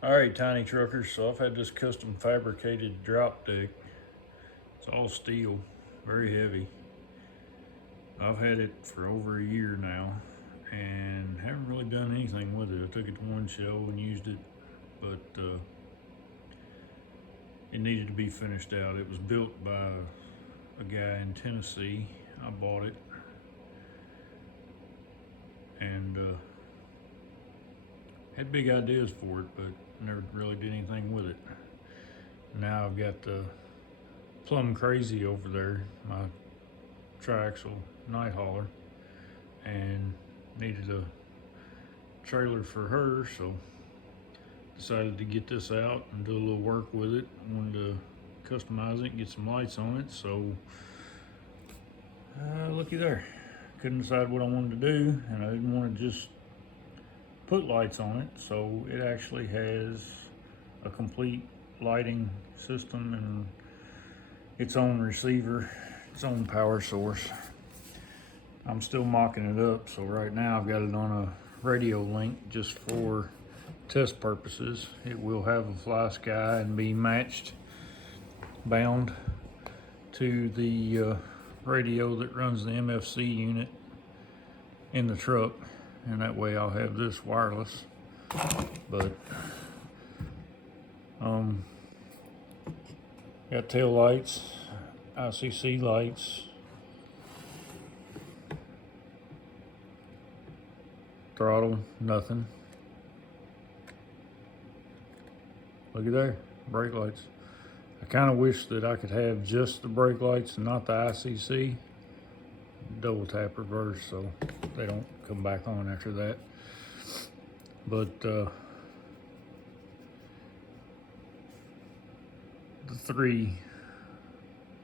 Alright, tiny truckers, so I've had this custom fabricated drop deck. It's all steel, very heavy. I've had it for over a year now and haven't really done anything with it. I took it to one show and used it, but it needed to be finished out. It was built by a guy in Tennessee. I bought it and had big ideas for it, but never really did anything with it. Now I've got the plumb crazy over there, my triaxle night hauler, and needed a trailer for her, so decided to get this out and do a little work with it. Wanted to customize it, get some lights on it, so looky there. Couldn't decide what I wanted to do, and I didn't want to just put lights on it, so it actually has a complete lighting system and its own receiver, its own power source. I'm still mocking it up, so right now I've got it on a radio link just for test purposes. It will have a fly sky and be matched, bound to the radio that runs the MFC unit in the truck, and that way I'll have this wireless. But got tail lights, ICC lights, throttle, nothing. Looky there, brake lights. I kind of wish that I could have just the brake lights and not the ICC. Double tap reverse so they don't come back on after that. But the three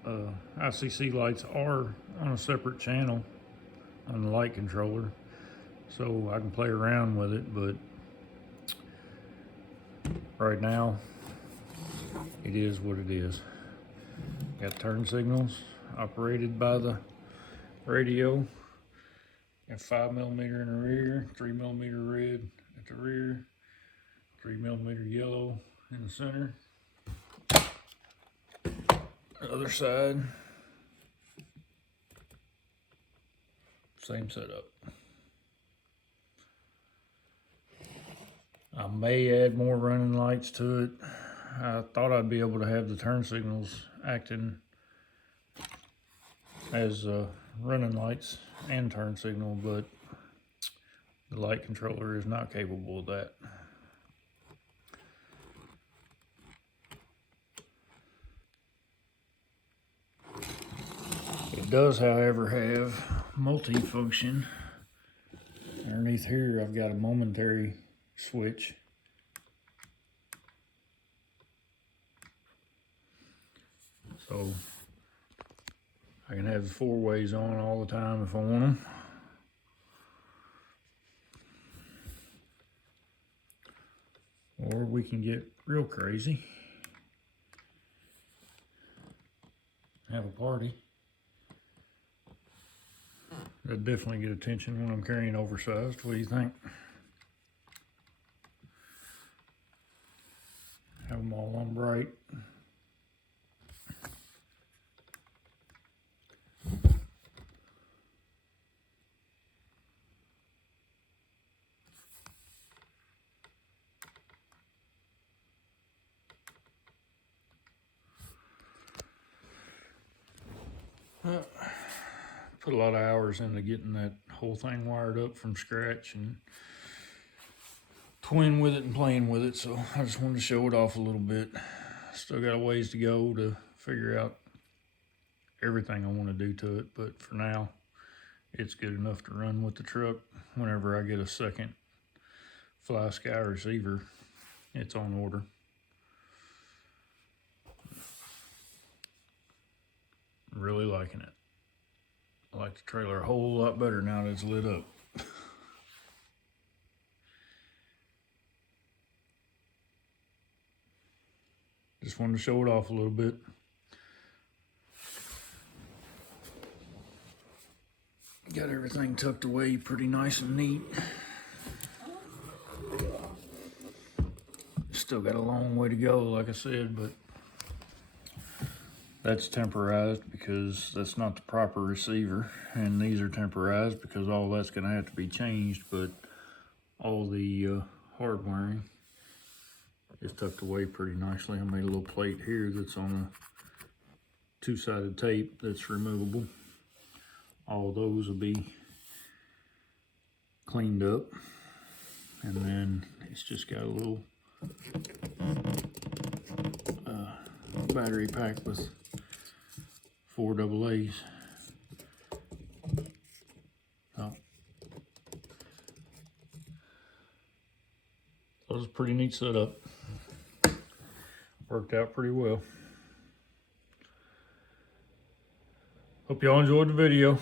ICC lights are on a separate channel on the light controller, so I can play around with it, but right now it is what it is. Got turn signals operated by the radio. Got 5mm in the rear, 3mm red at the rear, 3mm yellow in the center. Other side, same setup. I may add more running lights to it. I thought I'd be able to have the turn signals acting as running lights and turn signal, but the light controller is not capable of that. It does, however, have multi-function. Underneath here, I've got a momentary switch. So I can have the 4 ways on all the time if I want them. Or we can get real crazy. Have a party. That'd definitely get attention when I'm carrying oversized. What do you think? Have them all on bright. Put a lot of hours into getting that whole thing wired up from scratch and toying with it and playing with it, so I just wanted to show it off a little bit. Still got a ways to go to figure out everything I want to do to it, but for now it's good enough to run with the truck. Whenever I get a second fly sky receiver, it's on order. Really liking it. I like the trailer a whole lot better now that it's lit up. Just wanted to show it off a little bit. Got everything tucked away pretty nice and neat. still got a long way to go, like I said, but that's temporized because that's not the proper receiver, and these are temporized because all that's going to have to be changed, but all the hard wiring is tucked away pretty nicely. I made a little plate here that's on a two-sided tape that's removable. All those will be cleaned up, and then it's just got a little battery pack with 4 AA's. So that was a pretty neat setup. Worked out pretty well. Hope y'all enjoyed the video.